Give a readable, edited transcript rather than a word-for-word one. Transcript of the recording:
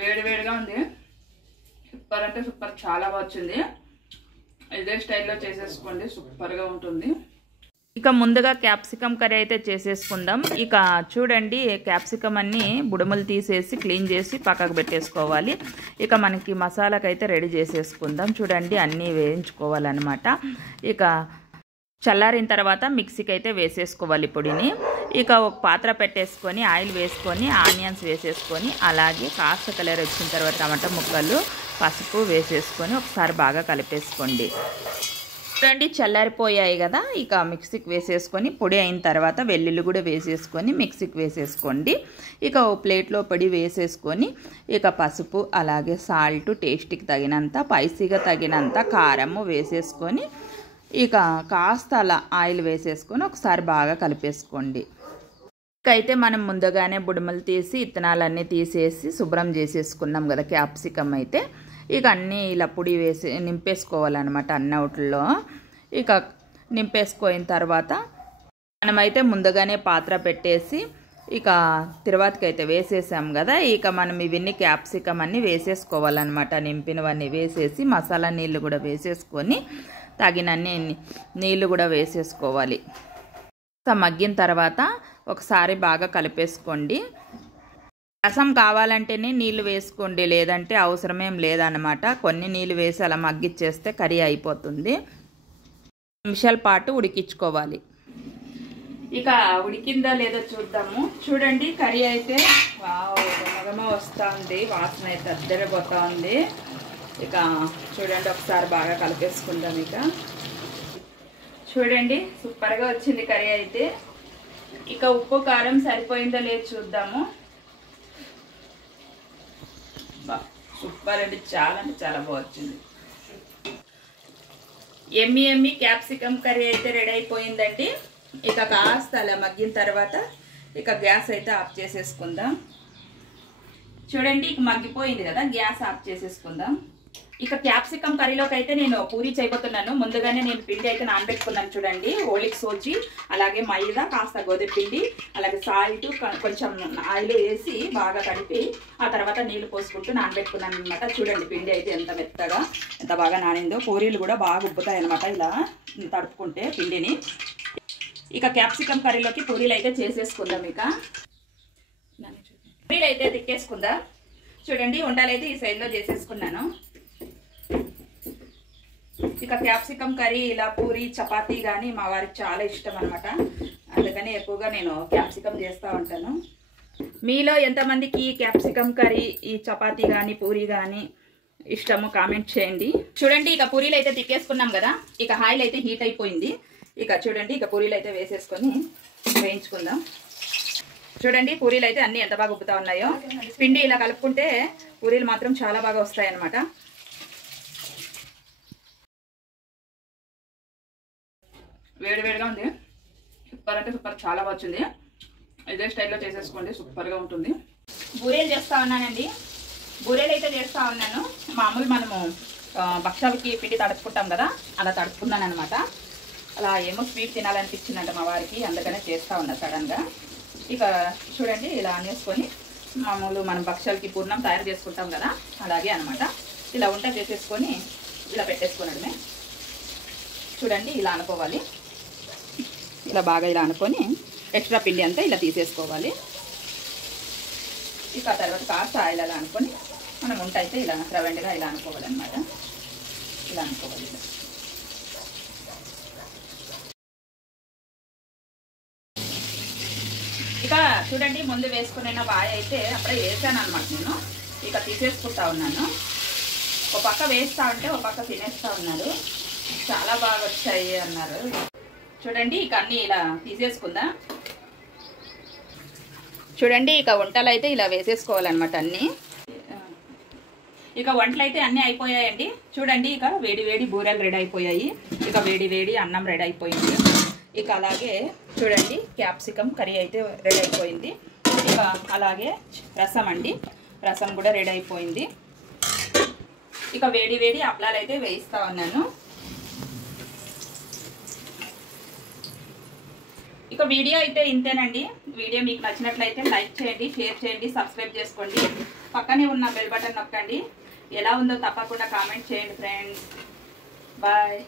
వేడి వేడిగా ఉంది. సూపర్ అంటే సూపర్, చాలా బాగా వచ్చింది. ఇదే స్టైల్లో చేసేసుకోండి, సూపర్గా ఉంటుంది. ఇక ముందుగా క్యాప్సికమ్ కర్రీ అయితే చేసేసుకుందాం. ఇక చూడండి, క్యాప్సికమ్ అన్నీ బుడమలు తీసేసి క్లీన్ చేసి పక్కకు పెట్టేసుకోవాలి. ఇక మనకి మసాలాకైతే రెడీ చేసేసుకుందాం. చూడండి, అన్నీ వేయించుకోవాలన్నమాట. ఇక చల్లారిన తర్వాత మిక్సీకి అయితే వేసేసుకోవాలి పొడిని. ఇక ఒక పాత్ర పెట్టేసుకొని ఆయిల్ వేసుకొని ఆనియన్స్ వేసేసుకొని అలాగే కాస్త కలర్ వచ్చిన తర్వాత టమాటా ముక్కలు, పసుపు వేసేసుకొని ఒకసారి బాగా కలిపేసుకోండి. చూడండి, చల్లారిపోయాయి కదా. ఇక మిక్సీకి వేసేసుకొని పొడి అయిన తర్వాత వెల్లుల్లి కూడా వేసేసుకొని మిక్సీకి వేసేసుకోండి. ఇక ఓ ప్లేట్లో పొడి వేసేసుకొని ఇక పసుపు అలాగే సాల్ట్, టేస్ట్కి తగినంత, స్పైసీగా తగినంత కారము వేసేసుకొని ఇక కాస్త అలా ఆయిల్ వేసేసుకొని ఒకసారి బాగా కలిపేసుకోండి. అయితే మనం ముందుగానే బుడమలు తీసి ఇత్తనాలన్నీ తీసేసి శుభ్రం చేసేసుకున్నాం కదా క్యాప్సికమ్ అయితే. ఇక అన్నీ ఇలా పొడి వేసి నింపేసుకోవాలన్నమాట అన్నౌట్లో. ఇక నింపేసుకున్న తర్వాత మనమైతే ముందుగానే పాత్ర పెట్టేసి ఇక తిరువాతకైతే వేసేసాం కదా. ఇక మనం ఇవన్నీ క్యాప్సికమ్ అన్నీ వేసేసుకోవాలన్నమాట. నింపినవన్నీ వేసేసి మసాలా నీళ్ళు కూడా వేసేసుకొని తగినన్ని నీళ్ళు కూడా వేసేసుకోవాలి. మగ్గిన తర్వాత ఒకసారి బాగా కలిపేసుకోండి. రసం కావాలంటేనే నీళ్ళు వేసుకోండి, లేదంటే అవసరమేం లేదన్నమాట. కొన్ని నీళ్ళు వేసి అలా మగ్గిచ్చేస్తే కర్రీ అయిపోతుంది. నిమిషాల పాటు ఉడికించుకోవాలి. ఇక ఉడికిందో లేదో చూద్దాము. చూడండి, కర్రీ అయితే గమగమ వస్తూ ఉంది, వాసన అయితే అద్దరిపోతూ ఉంది. ఇక చూడండి, ఒకసారి బాగా కలిపేసుకుందాం. ఇక చూడండి, సూపర్గా వచ్చింది కర్రీ అయితే. ఇక ఉప్పు కారం సరిపోయిందో లేదో చూద్దాము. సూపర్ అండి, చాలా అంటే చాలా బాగా వచ్చింది. ఎమ్మి క్యాప్సికమ్ కర్రీ అయితే రెడీ అయిపోయిందండి. ఇక కాస్త అలా మగ్గిన తర్వాత ఇక గ్యాస్ అయితే ఆఫ్ చేసేసుకుందాం. చూడండి, ఇక మగ్గిపోయింది కదా, గ్యాస్ ఆఫ్ చేసేసుకుందాం. ఇక క్యాప్సికమ్ కర్రీలోకి అయితే నేను పూరీ చేయబోతున్నాను. ముందుగానే నేను పిండి అయితే నానబెట్టుకున్నాను. చూడండి, ఓలిక్ సోజీ అలాగే మైదా, కాస్త గోధుమ పిండి అలాగే సాల్ట్, కొంచెం ఆయిల్ వేసి బాగా కలిపి ఆ తర్వాత నీళ్లు పోసుకుంటూ నానబెట్టుకున్నాను అనమాట. చూడండి, పిండి అయితే ఎంత మెత్తగా ఎంత బాగా నానిందో. పూరీలు కూడా బాగా ఉబ్బుతాయి అనమాట ఇలా తడుపుకుంటే పిండిని. ఇక క్యాప్సికమ్ కర్రీలోకి పూరీలు అయితే చేసేసుకుందాం. ఇక పూరీలు అయితే తిక్కేసుకుందాం. చూడండి, వంటలు అయితే ఈ సైజులో చేసేసుకున్నాను. ఇక క్యాప్సికమ్ కర్రీ ఇలా పూరి చపాతీ కానీ మా వారికి చాలా ఇష్టం అనమాట. అందుకని ఎక్కువగా నేను క్యాప్సికమ్ చేస్తూ ఉంటాను. మీలో ఎంతమందికి క్యాప్సికమ్ కర్రీ ఈ చపాతీ కానీ పూరి కానీ ఇష్టము కామెంట్ చేయండి. చూడండి, ఇక పూరీలు అయితే తిక్కేసుకున్నాం కదా. ఇక ఆయిల్ అయితే హీట్ అయిపోయింది. ఇక చూడండి, ఇక పూరీలు అయితే వేసేసుకొని వేయించుకుందాం. చూడండి, పూరీలు అయితే అన్నీ ఎంత బాగా ఉబ్బుతా ఉన్నాయో. పిండి ఇలా కలుపుకుంటే పూరీలు మాత్రం చాలా బాగా వస్తాయి అన్నమాట. వేడి వేడిగా ఉంది, సూపర్ అంటే సూపర్, చాలా బాగా వచ్చింది. ఇదే స్టైల్లో చేసేసుకోండి, సూపర్గా ఉంటుంది. బూరెలు చేస్తూ ఉన్నానండి. బూరెలు అయితే చేస్తూ ఉన్నాను. మామూలు మనము భక్షాలకి పిండి తడుపుకుంటాం కదా, అలా తడుపుకున్నాను అనమాట. అలా ఏమో స్వీట్ తినాలనిపించిందంట మా వారికి, అందుకనే చేస్తూ ఉన్నా సడన్గా. ఇక చూడండి, ఇలా అనేసుకొని మామూలు మనం భక్షాలకి పూర్ణం తయారు చేసుకుంటాం కదా, అలాగే అనమాట. ఇలా వంట చేసేసుకొని ఇలా పెట్టేసుకోవడమే. చూడండి, ఇలా అనుకోవాలి. ఇలా బాగా ఇలా అనుకొని ఎక్స్ట్రా పిండి అంతా ఇలా తీసేసుకోవాలి. ఇక తర్వాత కాస్త ఆయిల్ అలా అనుకొని మనం వంట అయితే ఇలా రౌండ్గా ఇలా అనుకోవాలన్నమాట. ఇలా అనుకోవాలి. ఇక చూడండి, ముందు వేసుకున్న బాయ్ అయితే అప్పుడే వేసాను అనమాట నేను. ఇక తీసేసుకుంటా ఉన్నాను. ఒక పక్క వేస్తూ ఉంటే ఒక పక్క తినేస్తూ ఉన్నారు. చాలా బాగా వచ్చాయి అన్నారు. చూడండి, ఇక అన్నీ ఇలా తీసేసుకుందా. చూడండి, ఇక వంటలు అయితే ఇలా వేసేసుకోవాలన్నమాట అన్నీ. ఇక వంటలు అయితే అన్నీ అయిపోయాయండి. చూడండి, ఇక వేడి వేడి బూరెలు రెడీ అయిపోయాయి. ఇక వేడి వేడి అన్నం రెడీ అయిపోయింది. ఇక అలాగే చూడండి, క్యాప్సికమ్ కర్రీ అయితే రెడీ అయిపోయింది. ఇక అలాగే రసం అండి, రసం కూడా రెడీ అయిపోయింది. ఇక వేడి వేడి అప్పలాలు అయితే వేయిస్తా ఉన్నాను. ఇక వీడియో అయితే ఇంతేనండి. వీడియో మీకు నచ్చినట్లయితే లైక్ చేయండి, షేర్ చేయండి, సబ్స్క్రైబ్ చేసుకోండి. పక్కన పక్కనే ఉన్న బెల్ బటన్ నొక్కండి. ఎలా ఉందో తప్పకుండా కామెంట్ చేయండి ఫ్రెండ్స్. బాయ్.